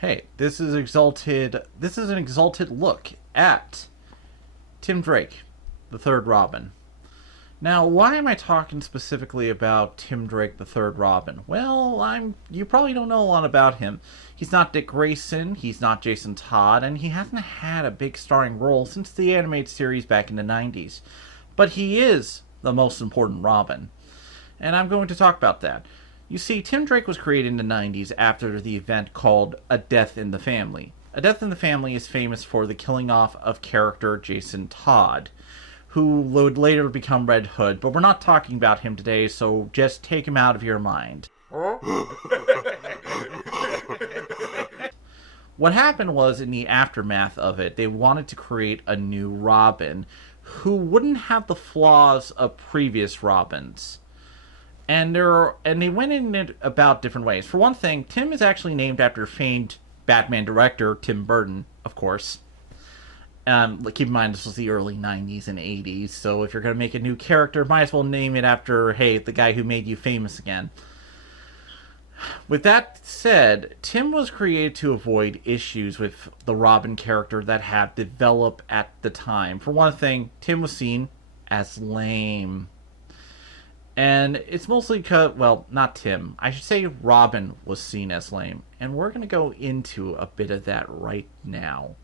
Hey, this is exalted. This is an exalted look at Tim Drake, the third Robin. Now, why am I talking specifically about Tim Drake, the third Robin? Well, you probably don't know a lot about him. He's not Dick Grayson, he's not Jason Todd, and he hasn't had a big starring role since the animated series back in the 90s. But he is the most important Robin. And I'm going to talk about that. You see, Tim Drake was created in the 90s after the event called A Death in the Family. A Death in the Family is famous for the killing off of character Jason Todd, who would later become Red Hood, but we're not talking about him today, so just take him out of your mind. What happened was, in the aftermath of it, they wanted to create a new Robin who wouldn't have the flaws of previous Robins. And they went in it about different ways. For one thing, Tim is actually named after famed Batman director Tim Burton, of course. Keep in mind, this was the early 90s and 80s, so if you're going to make a new character, might as well name it after, hey, the guy who made you famous again. With that said, Tim was created to avoid issues with the Robin character that had developed at the time. For one thing, Tim was seen as lame. And it's mostly because, well, not Tim. I should say Robin was seen as lame. And we're going to go into a bit of that right now.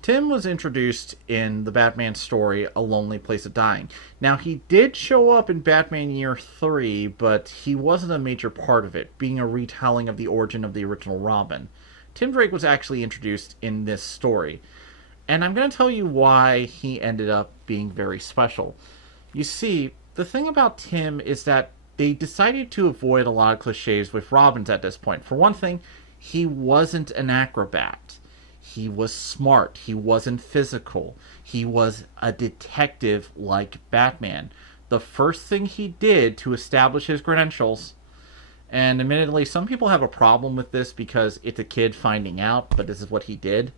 Tim was introduced in the Batman story A Lonely Place of Dying. Now, he did show up in Batman Year 3, but he wasn't a major part of it, being a retelling of the origin of the original Robin. Tim Drake was actually introduced in this story. And I'm going to tell you why he ended up being very special. You see, the thing about Tim is that they decided to avoid a lot of cliches with Robins at this point. For one thing, he wasn't an acrobat. He was smart. He wasn't physical. He was a detective like Batman. The first thing he did to establish his credentials, and admittedly, some people have a problem with this because it's a kid finding out, but this is what he did,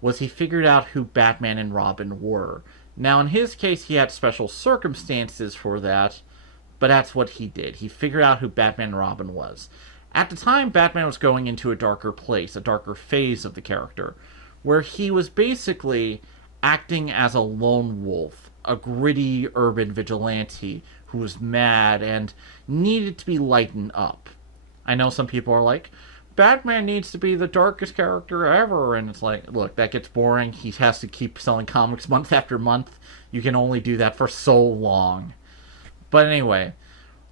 was he figured out who Batman and Robin were. Now, in his case, he had special circumstances for that, but that's what he did. He figured out who Batman and Robin was. At the time, Batman was going into a darker place, a darker phase of the character, where he was basically acting as a lone wolf, a gritty urban vigilante who was mad and needed to be lightened up. I know some people are like, Batman needs to be the darkest character ever, and it's like, look, that gets boring. He has to keep selling comics month after month. You can only do that for so long. But anyway,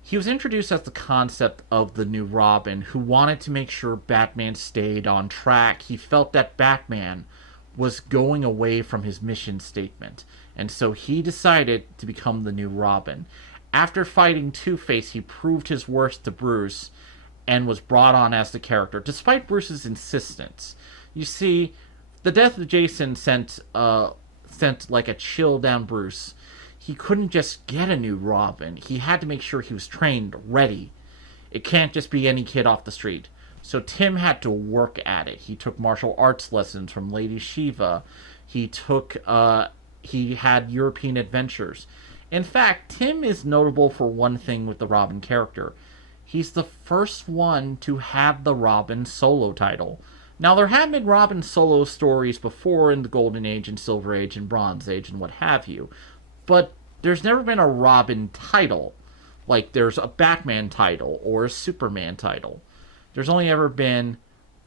he was introduced as the concept of the new Robin, who wanted to make sure Batman stayed on track. He felt that Batman was going away from his mission statement, and so he decided to become the new Robin. After fighting Two-Face, he proved his worth to Bruce, and was brought on as the character, despite Bruce's insistence. You see, the death of Jason sent like a chill down Bruce. He couldn't just get a new Robin. He had to make sure he was trained, ready. It can't just be any kid off the street. So Tim had to work at it. He took martial arts lessons from Lady Shiva. He had European adventures. In fact, Tim is notable for one thing with the Robin character. He's the first one to have the Robin solo title. Now, there have been Robin solo stories before in the Golden Age and Silver Age and Bronze Age and what have you, but there's never been a Robin title. Like there's a Batman title or a Superman title. There's only ever been,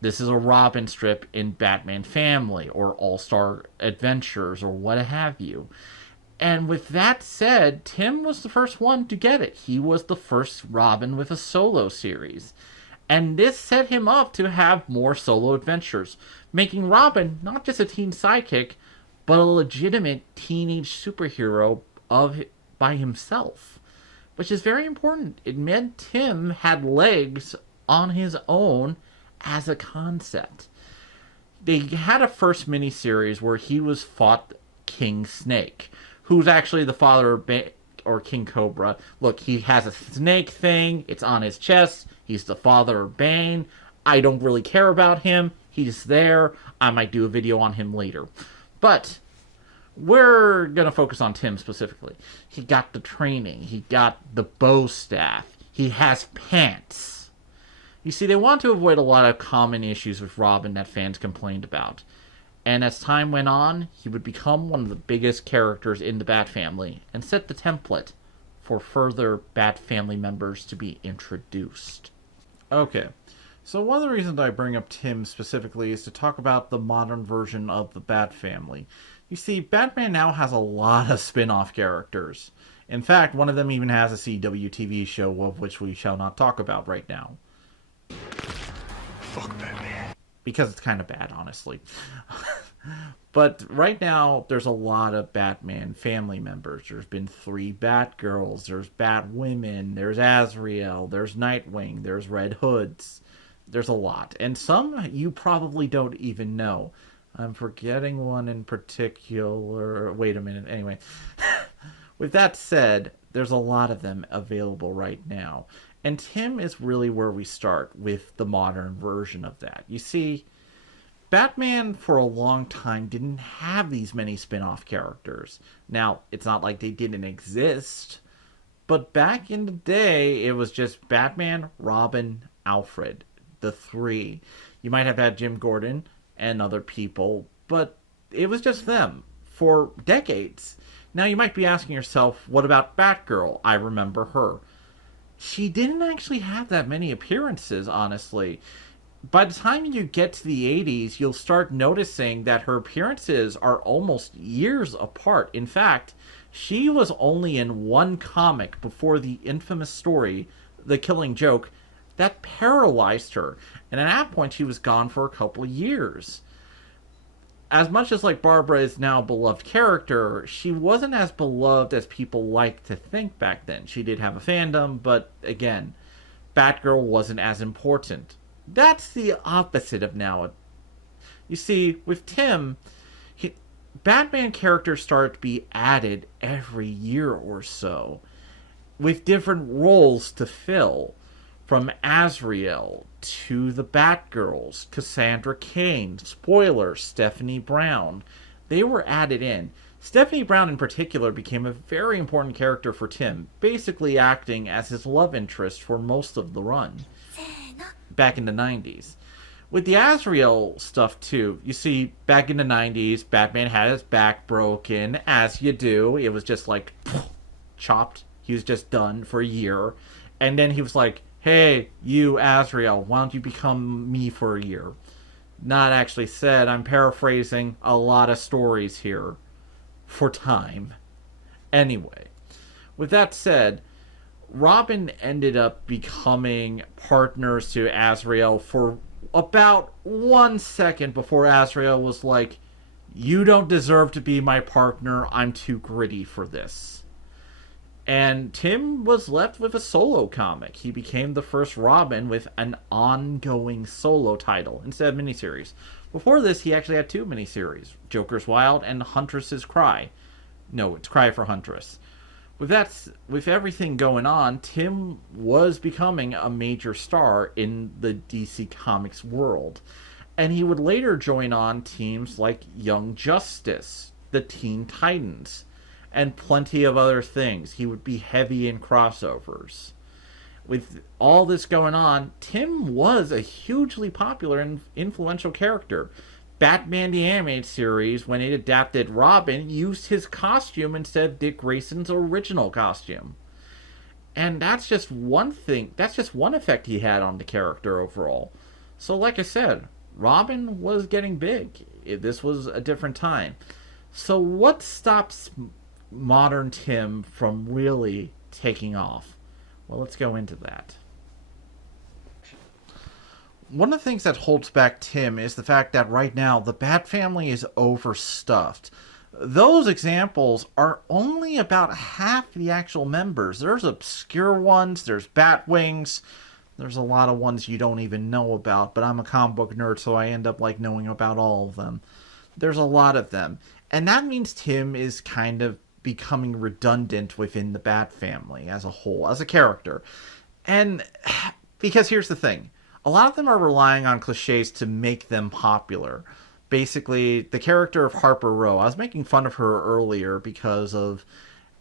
this is a Robin strip in Batman Family or All-Star Adventures or what have you. And with that said, Tim was the first one to get it. He was the first Robin with a solo series. And this set him up to have more solo adventures, making Robin not just a teen sidekick, but a legitimate teenage superhero by himself. Which is very important. It meant Tim had legs on his own as a concept. They had a first miniseries where he was fought King Snake, who's actually the father of or King Cobra. Look, he has a snake thing. It's on his chest. He's the father of Bane. I don't really care about him. He's there. I might do a video on him later. But we're going to focus on Tim specifically. He got the training. He got the bow staff. He has pants. You see, they want to avoid a lot of common issues with Robin that fans complained about. And as time went on, he would become one of the biggest characters in the Bat family and set the template for further Bat family members to be introduced. Okay, so one of the reasons I bring up Tim specifically is to talk about the modern version of the Bat family. You see, Batman now has a lot of spin-off characters. In fact, one of them even has a CW TV show, of which we shall not talk about right now. Fuck Batman. Because it's kind of bad, honestly. But right now, there's a lot of Batman family members. There's been 3 Batgirls, there's Batwomen, there's Azrael, there's Nightwing, there's Red Hoods. There's a lot. And some you probably don't even know. I'm forgetting one in particular. Wait a minute. Anyway. With that said, there's a lot of them available right now. And Tim is really where we start with the modern version of that. You see, Batman for a long time didn't have these many spin-off characters. Now, it's not like they didn't exist, but back in the day, it was just Batman, Robin, Alfred, the 3. You might have had Jim Gordon and other people, but it was just them for decades. Now, you might be asking yourself, what about Batgirl? I remember her. She didn't actually have that many appearances, honestly. By the time you get to the 80s, you'll start noticing that her appearances are almost years apart. In fact, she was only in one comic before the infamous story, The Killing Joke, that paralyzed her. And at that point, she was gone for a couple of years. As much as Barbara is now a beloved character, she wasn't as beloved as people like to think back then. She did have a fandom, but again, Batgirl wasn't as important. That's the opposite of now. You see, with Tim, Batman characters start to be added every year or so, with different roles to fill. From Azrael to the Batgirls, Cassandra Cain, spoiler, Stephanie Brown. They were added in. Stephanie Brown in particular became a very important character for Tim, basically acting as his love interest for most of the run, back in the 90s. With the Azrael stuff too, you see, back in the 90s, Batman had his back broken, as you do. It was just chopped. He was just done for a year. And then he was like, hey, you, Azrael, why don't you become me for a year? Not actually said. I'm paraphrasing a lot of stories here for time. Anyway, with that said, Robin ended up becoming partners to Azrael for about 1 second before Azrael was like, you don't deserve to be my partner. I'm too gritty for this. And Tim was left with a solo comic. He became the first Robin with an ongoing solo title instead of miniseries. Before this, he actually had 2 miniseries, Joker's Wild and Huntress's Cry. No, it's Cry for Huntress. With everything going on, Tim was becoming a major star in the DC Comics world. And he would later join on teams like Young Justice, the Teen Titans, and plenty of other things. He would be heavy in crossovers. With all this going on, Tim was a hugely popular and influential character. Batman the Animated Series, when it adapted Robin, used his costume instead of Dick Grayson's original costume. And that's just one thing, that's just one effect he had on the character overall. So like I said, Robin was getting big. This was a different time. So what stops modern Tim from really taking off? Well, let's go into that. One of the things that holds back Tim is the fact that right now the Bat family is overstuffed. Those examples are only about half the actual members. There's obscure ones, there's Batwings, there's a lot of ones you don't even know about, but I'm a comic book nerd, so I end up knowing about all of them. There's a lot of them. And that means Tim is kind of becoming redundant within the Bat family as a whole, as a character. And because here's the thing. A lot of them are relying on cliches to make them popular. Basically, the character of Harper Row, I was making fun of her earlier because of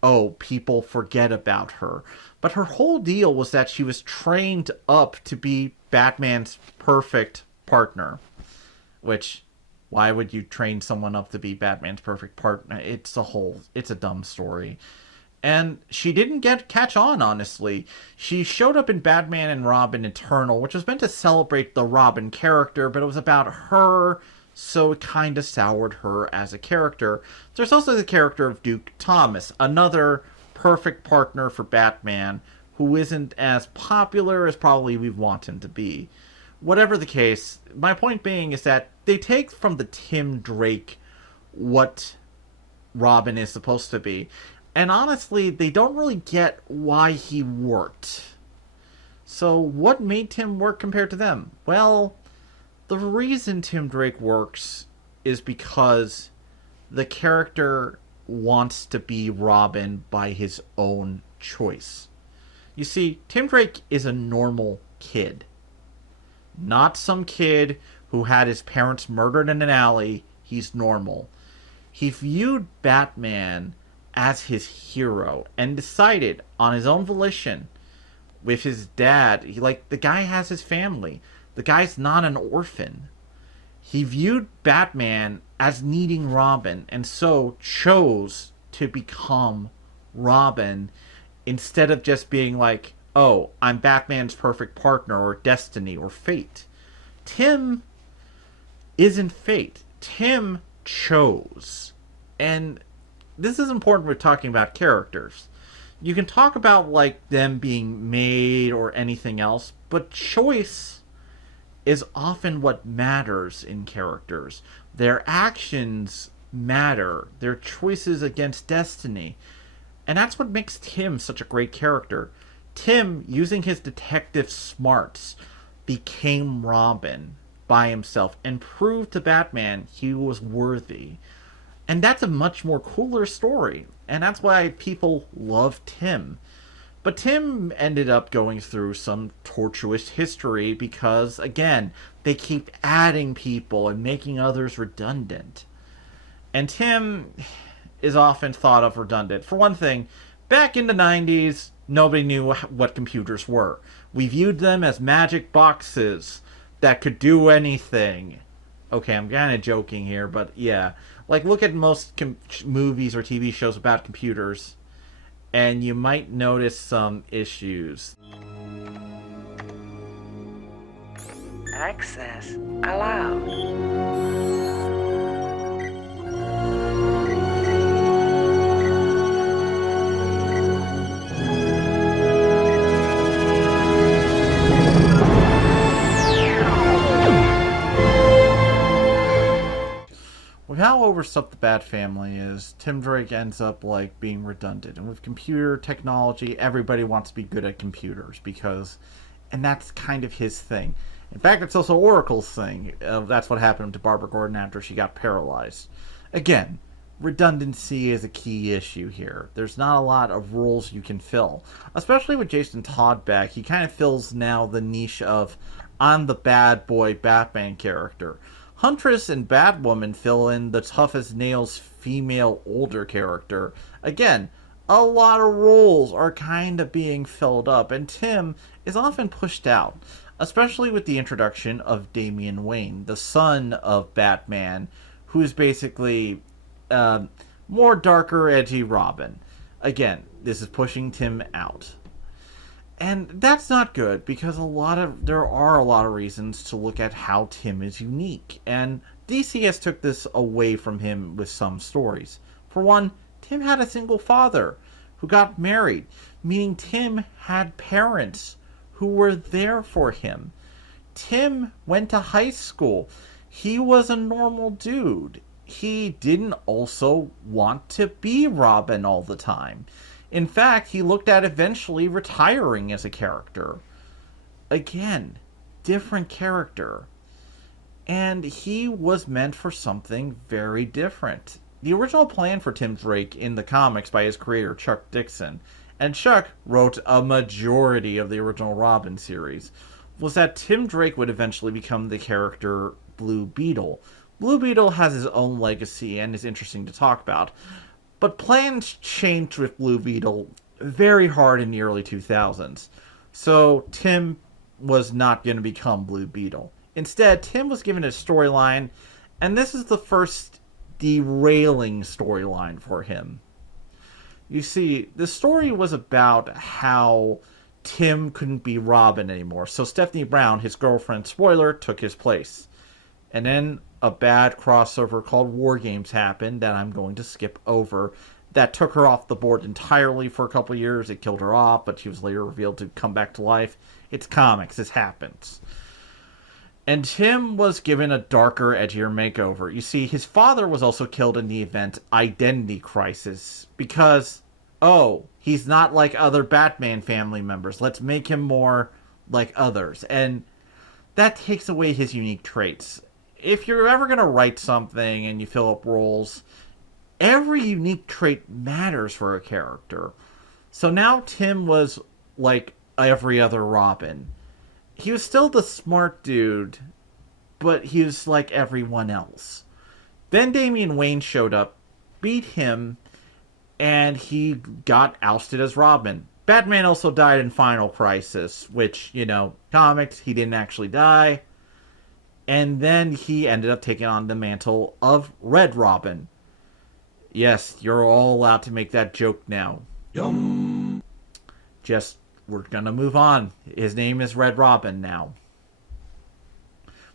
oh, people forget about her. But her whole deal was that she was trained up to be Batman's perfect partner. Which, why would you train someone up to be Batman's perfect partner? It's a dumb story. And she didn't catch on, honestly. She showed up in Batman and Robin Eternal, which was meant to celebrate the Robin character, but it was about her, so it kind of soured her as a character. There's also the character of Duke Thomas, another perfect partner for Batman, who isn't as popular as probably we want him to be. Whatever the case, my point being is that they take from the Tim Drake what Robin is supposed to be. And honestly, they don't really get why he worked. So what made Tim work compared to them? Well, the reason Tim Drake works is because the character wants to be Robin by his own choice. You see, Tim Drake is a normal kid. Not some kid who had his parents murdered in an alley. He's normal. He viewed Batman as his hero and decided on his own volition with his dad. The guy has his family. The guy's not an orphan. He viewed Batman as needing Robin and so chose to become Robin instead of just being like, oh, I'm Batman's perfect partner or destiny or fate. Tim isn't fate. Tim chose. And this is important when we're talking about characters. You can talk about them being made or anything else, but choice is often what matters in characters. Their actions matter. Their choices against destiny. And that's what makes Tim such a great character. Tim, using his detective smarts, became Robin by himself and proved to Batman he was worthy. And that's a much more cooler story. And that's why people love Tim. But Tim ended up going through some tortuous history because, again, they keep adding people and making others redundant. And Tim is often thought of redundant. For one thing, back in the 90s, nobody knew what computers were. We viewed them as magic boxes that could do anything. Okay, I'm kind of joking here, but yeah. Look at most movies or TV shows about computers, and you might notice some issues. Access allowed. With how overstuffed the Bat family is, Tim Drake ends up being redundant. And with computer technology, everybody wants to be good at computers and that's kind of his thing. In fact, it's also Oracle's thing. That's what happened to Barbara Gordon after she got paralyzed. Again, redundancy is a key issue here. There's not a lot of roles you can fill. Especially with Jason Todd back, he kind of fills now the niche of, I'm the bad boy Batman character. Huntress and Batwoman fill in the tough-as-nails female older character. Again, a lot of roles are kind of being filled up, and Tim is often pushed out, especially with the introduction of Damian Wayne, the son of Batman, who is basically more darker, edgy Robin. Again, this is pushing Tim out. And that's not good because there are a lot of reasons to look at how Tim is unique. And DC has took this away from him with some stories. For one, Tim had a single father who got married, meaning Tim had parents who were there for him. Tim went to high school. He was a normal dude. He didn't also want to be Robin all the time. In fact, he looked at eventually retiring as a character. Again, different character. And he was meant for something very different. The original plan for Tim Drake in the comics by his creator, Chuck Dixon, and Chuck wrote a majority of the original Robin series, was that Tim Drake would eventually become the character Blue Beetle. Blue Beetle has his own legacy and is interesting to talk about. But plans changed with Blue Beetle very hard in the early 2000s. So Tim was not going to become Blue Beetle. Instead, Tim was given a storyline, and this is the first derailing storyline for him. You see, the story was about how Tim couldn't be Robin anymore, so Stephanie Brown, his girlfriend, spoiler, took his place. And then a bad crossover called War Games happened that I'm going to skip over. That took her off the board entirely for a couple of years. It killed her off, but she was later revealed to come back to life. It's comics. This happens. And Tim was given a darker, edgier makeover. You see, his father was also killed in the event Identity Crisis because, oh, he's not like other Batman family members. Let's make him more like others. And that takes away his unique traits. If you're ever going to write something and you fill up roles, every unique trait matters for a character. So now Tim was like every other Robin. He was still the smart dude, but he was like everyone else. Then Damian Wayne showed up, beat him, and he got ousted as Robin. Batman also died in Final Crisis, which, comics, he didn't actually die. And then he ended up taking on the mantle of Red Robin. Yes, you're all allowed to make that joke now. Yum. We're gonna move on. His name is Red Robin now.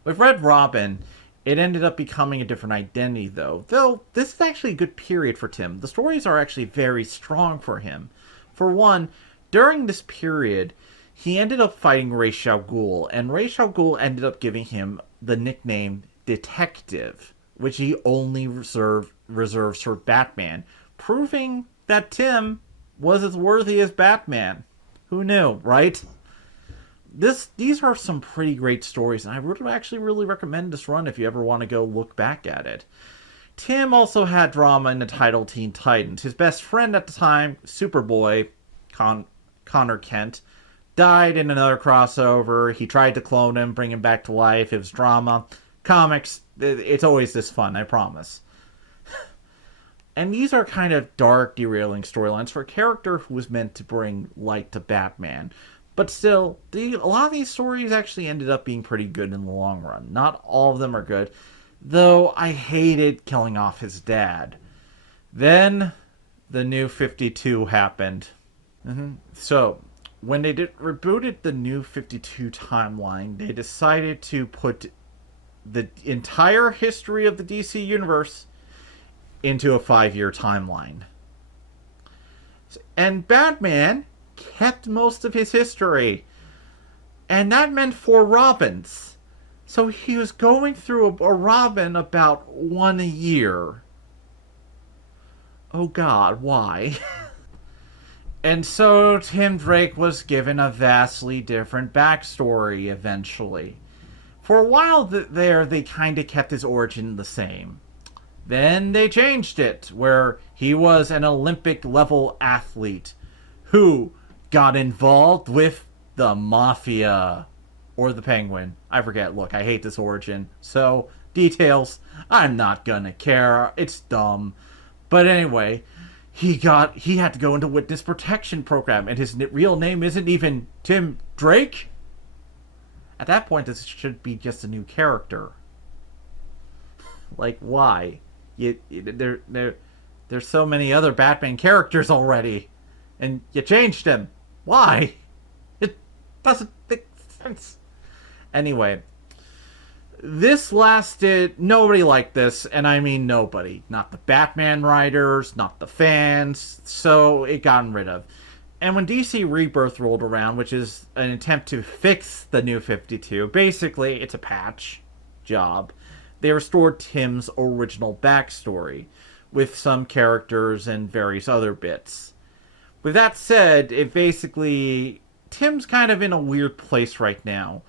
With Red Robin, it ended up becoming a different identity, though. Though, this is actually a good period for Tim. The stories are actually very strong for him. For one, during this period, he ended up fighting Ra's al Ghul, and Ra's al Ghul ended up giving him the nickname Detective, which he only reserves for Batman, proving that Tim was as worthy as Batman. Who knew, right? These are some pretty great stories, and I would actually really recommend this run if you ever want to go look back at it. Tim also had drama in the title Teen Titans. His best friend at the time, Superboy, Connor Kent, died in another crossover. He tried to clone him, bring him back to life. It was drama. Comics, it's always this fun, I promise. And these are kind of dark, derailing storylines for a character who was meant to bring light to Batman. But still, a lot of these stories actually ended up being pretty good in the long run. Not all of them are good, though I hated killing off his dad. Then, the New 52 happened. So, when they rebooted the New 52 timeline, they decided to put the entire history of the DC Universe into a 5-year timeline. And Batman kept most of his history. And that meant 4 Robins. So he was going through a Robin about 1 a year. Oh God, why? And so Tim Drake was given a vastly different backstory eventually. For a while there, they kind of kept his origin the same. Then they changed it, where he was an Olympic-level athlete who got involved with the Mafia. Or the Penguin. I forget. Look, I hate this origin. So, details, I'm not gonna care. It's dumb. But anyway, he had to go into witness protection program, and his real name isn't even Tim Drake? At that point, this should be just a new character. Like, why? There's so many other Batman characters already, and you changed him. Why? It doesn't make sense. Anyway, this lasted. Nobody liked this, and I mean nobody. Not the Batman writers, not the fans. So it gotten rid of. And when DC Rebirth rolled around, which is an attempt to fix the New 52, basically it's a patch job. They restored Tim's original backstory with some characters and various other bits. With that said, Tim's kind of in a weird place right now.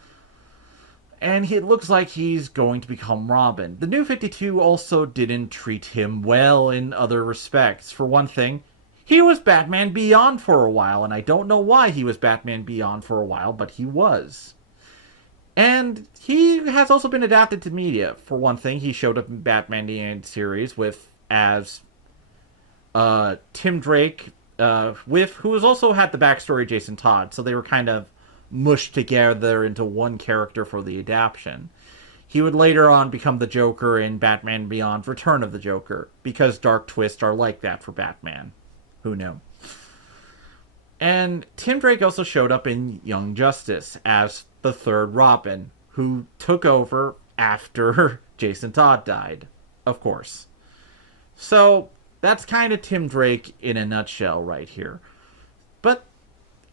And it looks like he's going to become Robin. The New 52 also didn't treat him well in other respects. For one thing, he was Batman Beyond for a while, and I don't know why he was Batman Beyond for a while, but he was. And he has also been adapted to media. For one thing, he showed up in Batman the Animated Series as Tim Drake, who has also had the backstory of Jason Todd, so they were kind of mushed together into one character for the adaptation. He would later on become the Joker in Batman Beyond Return of the Joker, because dark twists are like that for Batman. Who knew? And Tim Drake also showed up in Young Justice as the third Robin, who took over after Jason Todd died, of course. So, that's kind of Tim Drake in a nutshell right here. But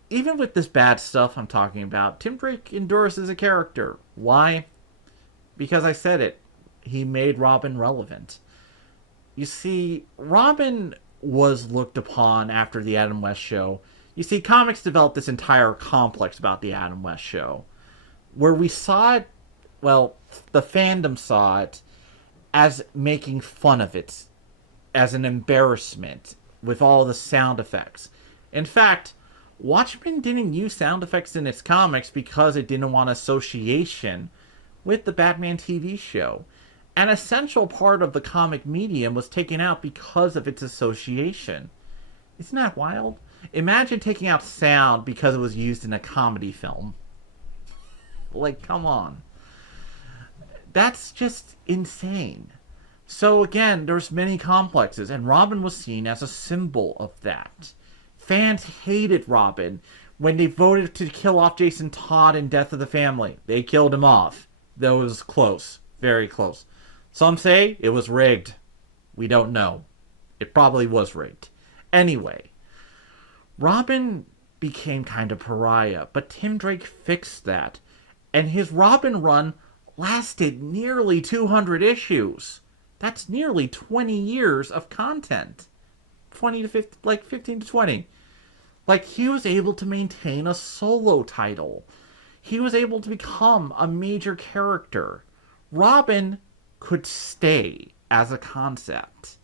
even with this bad stuff I'm talking about, Tim Drake endures as a character. Why? Because I said it. He made Robin relevant. You see, Robin was looked upon after the Adam West show. You see, comics developed this entire complex about the Adam West show, where we saw it, well, the fandom saw it as making fun of it, as an embarrassment, with all the sound effects. In fact, Watchmen didn't use sound effects in its comics because it didn't want association with the Batman TV show. An essential part of the comic medium was taken out because of its association. Isn't that wild? Imagine taking out sound because it was used in a comedy film. Like, come on. That's just insane. So again, there's many complexes, and Robin was seen as a symbol of that. Fans hated Robin when they voted to kill off Jason Todd in Death of the Family. They killed him off. Though it was close. Very close. Some say it was rigged. We don't know. It probably was rigged. Anyway, Robin became kind of pariah, but Tim Drake fixed that. And his Robin run lasted nearly 200 issues. That's nearly 20 years of content. 20 to 50, like 15 to 20. Like, he was able to maintain a solo title. He was able to become a major character. Robin could stay as a concept.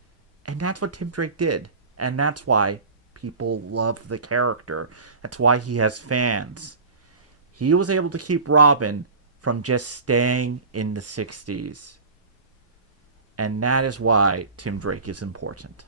And that's what Tim Drake did. And that's why people love the character. That's why he has fans. He was able to keep Robin from just staying in the 60s. And that is why Tim Drake is important.